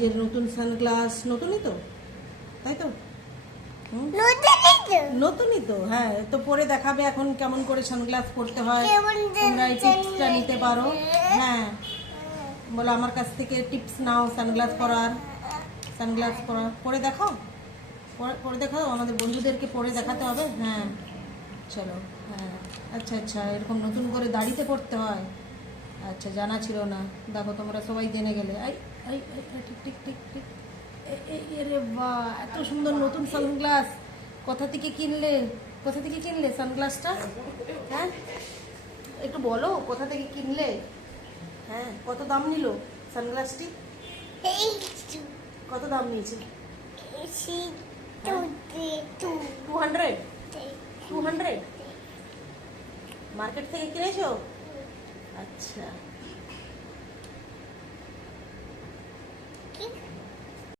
যে নতুন সানগ্লাস, নতুনই তো, তাই তো? নতুনই তো, হ্যাঁ। তো পরে দেখাবে এখন কেমন করে সানগ্লাস পরতে হয়, তোমরা এই টিপসটা নিতে পারো। হ্যাঁ, বলো আমার কাছ থেকে টিপস নাও সানগ্লাস পরার। সানগ্লাস পরে দেখাও, পরে দেখাও, আমাদের বন্ধুদেরকে পরে দেখাতে হবে। হ্যাঁ চলো। হ্যাঁ আচ্ছা আচ্ছা, এরকম নতুন করে দাড়িতে পড়তে হয়, আচ্ছা জানা ছিল না। দেখো তোমরা সবাই জেনে গেলে। আই আই আই, ঠিক ঠিক ঠিক ঠিক। রে বাহ, এত সুন্দর নতুন সানগ্লাস! কোথা থেকে কিনলে, কোথা থেকে কিনলে সানগ্লাসটা? হ্যাঁ একটু বলো, কোথা থেকে কিনলে? হ্যাঁ কত দাম নিল সানগ্লাসটি? কত দাম নিয়েছে? 200? 200 মার্কেট থেকে কিনেছো? আচ্ছা।